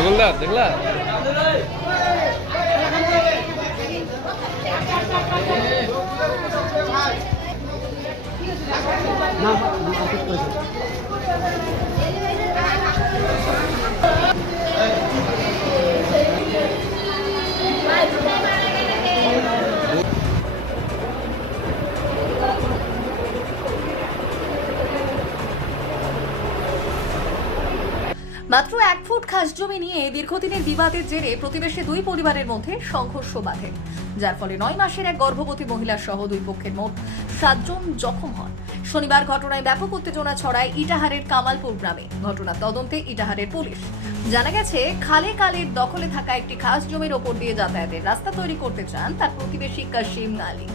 মুকুলদা দেখলা? মাত্র 1 ফুট খাস জমি নিয়ে দীর্ঘদিনের বিবাদের জেরে প্রতিবেশী দুই পরিবারের মধ্যে সংঘর্ষ বাধে, যার ফলে 9 মাসের এক গর্ভবতী মহিলা সহ দুই পক্ষের মোট 7 জন জখম হন। শনিবার ঘটনায় ব্যাপক উত্তেজনা ছড়ায় ইটাহারের কামালপুর গ্রামে। ঘটনার তদন্তে ইটাহারের পুলিশ। জানা গেছে, খালে কালের দখলে থাকা একটি খাস জমির ওপর দিয়ে যাতায়াতের রাস্তা তৈরি করতে চান তার প্রতিবেশী কাশিম আলী।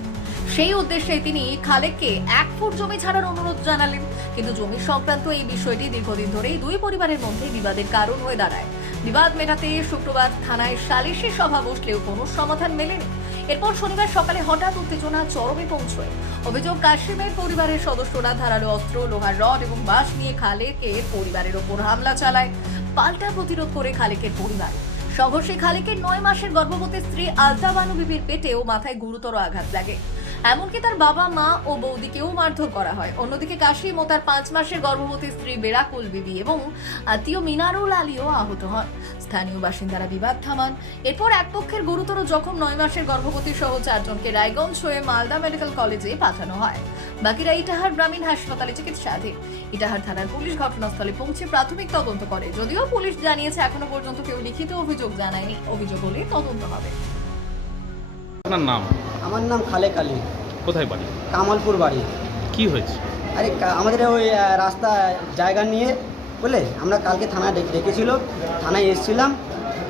সেই উদ্দেশ্যে তিনি খালেককে 1 ফুট জমি ছাড়ার অনুরোধ জানালেন, কিন্তু জমি সংক্রান্ত এই বিষয়টি দীর্ঘদিন ধরেই দুই পরিবারের মধ্যে বিবাদের কারণ হয়ে দাঁড়ায়। বিবাদ মেটাতে শুক্রবার থানায় সালিশি সভা বসলেও কোনো সমাধান মেলেনি। এরপর শনিবার সকালে হঠাৎ উত্তেজনা চরমে পৌঁছয়। অভিযোগ, কাশিমের পরিবারের সদস্যরা ধারালো অস্ত্র, লোহার রড এবং বাঁশ নিয়ে খালেকের পরিবারের ওপর হামলা চালায়। পাল্টা প্রতিরোধ করে খালেকের পরিবার। সংঘর্ষে খালেকের 9 মাসের গর্ভবতী স্ত্রী আলতা বানু বিবির পেটেও মাথায় গুরুতর আঘাত লাগে। এমনকি তার বাবা, মা ও বৌদিকেও মারধর করা হয়। অন্যদিকে কাশিম ও তার 5 মাসের গর্ভবতী স্ত্রী বেরাকুল বিবি এবং আত্মীয় মিনারুল আলীও আহত হন। স্থানীয় বাসিন্দারা বিবাদ থামান। এরপর এক পক্ষের গুরুতর জখম 9 মাসের গর্ভবতী সহ 4 জনকে রায়গঞ্জ হয়ে মালদা মেডিকেল কলেজে পাঠানো হয়। বাকিরা ইটাহার গ্রামীণ হাসপাতালে চিকিৎসাধীন। ইটাহার থানার পুলিশ ঘটনাস্থলে পৌঁছে প্রাথমিক তদন্ত করে। যদিও পুলিশ জানিয়েছে এখনো পর্যন্ত কেউ লিখিত অভিযোগ জানায়নি। অভিযোগ হলে তদন্ত হবে। আপনার নাম? আমার নাম খালেক আলী। কোথায় বাড়ি? কামালপুর বাড়ি। কি হয়েছে? আরে আমাদের ওই রাস্তা জায়গা নিয়ে বলে আমরা কালকে থানায় ডেকেছিল, থানায় এসেছিলাম।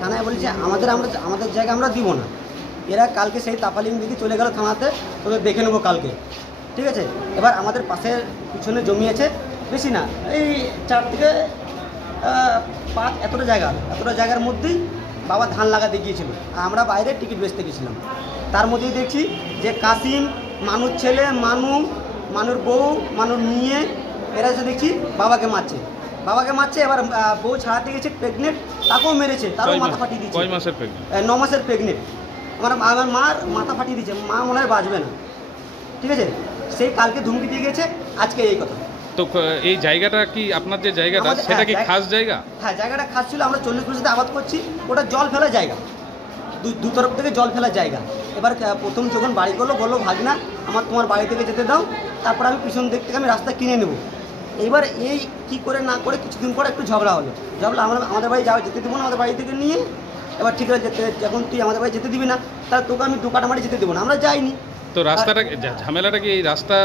থানায় বলেছে আমাদের জায়গা আমরা দিব না। এরা কালকে সেই তাপালিং দিকে চলে গেল থানাতে, তোদের দেখে নেবো কালকে, ঠিক আছে। এবার আমাদের পাশের পিছনে জমি আছে, বেশি না, এই 4 থেকে 5 এতটা জায়গার মধ্যেই বাবা ধান লাগাতে গিয়েছিল। আর আমরা বাইরে টিকিট বেচতে গেছিলাম। তার মধ্যেই দেখছি যে কাশিম, মানুর ছেলে, মানুর বউ, মানুর মেয়ে, এরা এসে দেখছি বাবাকে মারছে। এবার বউ ছাড়াতে গেছে, প্রেগনেন্ট, তাকেও মেরেছে, তারও মাথা ফাটিয়ে দিচ্ছে। 9 মাসের প্রেগনেন্ট? 9 মাসের প্রেগনেন্ট। আমার মার মাথা ফাটিয়ে দিচ্ছে, মা মনে হয় বাঁচবে না, ঠিক আছে। সেই কালকে ধুমকি দিয়ে গেছে, আজকে এই কথা। তো এই জায়গাটা কি আপনার যে জায়গাটা, সেটা কি খাস জায়গা? হ্যাঁ, জায়গাটা খাস ছিল। আমরা 40 বছর আবাদ করছি। ওটা জল ফেলা জায়গা, দু তরফ থেকে জল ফেলা জায়গা। এবার প্রথম যখন বাড়ি করলো, বললো ভাগনা তোমার বাড়ি থেকে যেতে দাও, তারপর আমি পিছন দিক থেকে আমি রাস্তা কিনে নেব। এইবার এই কি করে না করে কিছুদিন পরে একটু ঝগড়া হলো। আমাদের বাড়ি যেতে দেবো না, আমাদের বাড়ি থেকে নিয়ে। এবার ঠিক আছে, যখন তুই আমাদের বাড়ি যেতে দিবি না, তাহলে তোকে আমি 2 কাটা মাটি যেতে দেবো না। আমরা যাইনি। তো রাস্তাটা, ঝামেলাটা কি এই রাস্তা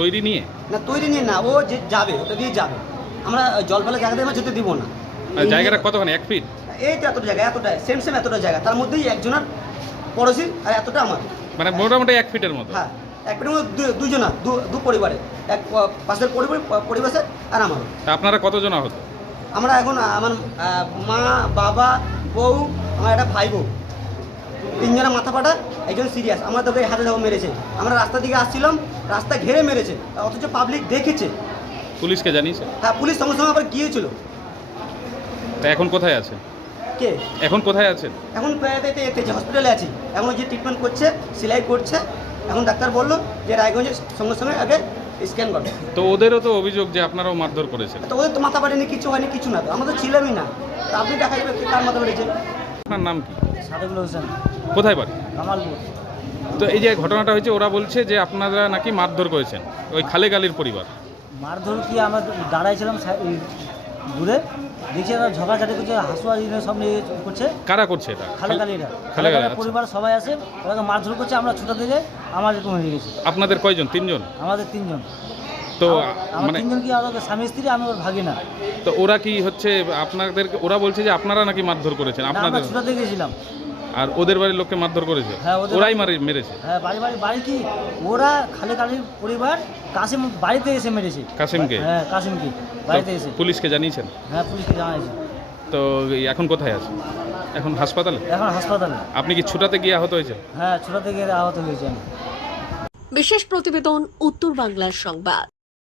তৈরি নিয়ে? না, তৈরি নিয়ে না, ও যে যাবে, ওটা দিয়ে যাবে। আমরা জল ফেলা জায়গা দিয়ে আমরা যেতে দিব না। জায়গাটা কতখানি? 1 ফিট? এই তো এতটা জায়গা, সেম এতটা জায়গা, তার মধ্যেই একজনের পড়োশি আর এতটা আমার, মানে মোটামুটি 1 ফিটের মতো। হ্যাঁ, 1 ফিটের মধ্যে দুজনা, দু পরিবারে, এক পাশের পরিবেশের আর আমার। আপনারা কতজন আহত? আমরা এখন আমার মা, বাবা, বউ, আমার একটা ভাই বউ, 3 জনের মাথা ফাটা, একজন সিরিয়াস। আমরা তোকে হাতে ধরে মেরেছে। আমরা রাস্তা দিকে আসছিলাম, রাস্তা ঘেরে মেরেছে, অথচ পাবলিক দেখেছে। পুলিশকে জানিয়েছে? হ্যাঁ, পুলিশ সঙ্গে সঙ্গে আবার গিয়েছিল। তা এখন কোথায় আছেন? কে এখন কোথায় আছেন? এখন হসপিটালে আছি। এখন যে ট্রিটমেন্ট করছে, সেলাই করছে। এখন ডাক্তার বললো যে রায়গঞ্জের সঙ্গে সঙ্গে আগে স্ক্যান করবে। তো ওদেরও তো অভিযোগ যে আপনারাও মারধর করেছেন। তো ওদের তো মাথা ফাটেনি, কিছু হয়নি, কিছু না। তো আমরা তো ছিলামই না। তো আপনি দেখা যাবে কার মাথা ফাটেছে। আপনার নাম কি? সাদেকুল হোসেন। কোথায় বাড়ি? কামালপুর। তো এই যে ঘটনাটা হয়েছে, ওরা বলছে যে আপনারা নাকি মারধর করেছেন, ওই খালেক আলীর পরিবার। মারধর কি, আমরা দাঁড়াইছিলাম দূরে, দেখছি ওরা ঝগড়াঝাটি করছে, হাসুয়া সব নিয়ে করছে। কারা করছে এটা? খালেক আলীরা, খালেক আলী পরিবার সবাই আছে, ওরা মারধর করছে। আমরা ছোটাতে যাই, আমার এরকম হয়ে গেছে। আপনাদের কয়জন? 3 জন? আমাদের 3 জন। তো আমার মানে 3 জন কি, আমাদের স্বামী স্ত্রী, আমি ওর ভাগিনা। তো ওরা কি হচ্ছে আপনাদের, ওরা বলছে যে আপনারা নাকি মারধর করেছেন? আমরা আপনাদের ছোটাতে গেছিলাম। আর ওদের বাড়ির লোককে মারধর করেছে? হ্যাঁ, ওরাই মেরেছে? হ্যাঁ, বাড়ি কি, ওরা খালেক আলীর পরিবার কাসিম বাড়িতে এসে মেরেছে। কাসিমকে? হ্যাঁ, কাসিমকে বাড়িতে এসে। পুলিশকে জানিয়েছেন? হ্যাঁ, পুলিশকে জানাইছে। তো এখন কোথায় আছে? এখন হাসপাতালে? এখন হাসপাতালে। আপনি কি ছুটাতে গিয়ে আহত হয়েছেন? হ্যাঁ, ছোটাতে গিয়ে আহত হয়েছে আমি। বিশেষ প্রতিবেদন, উত্তর বাংলার সংবাদ।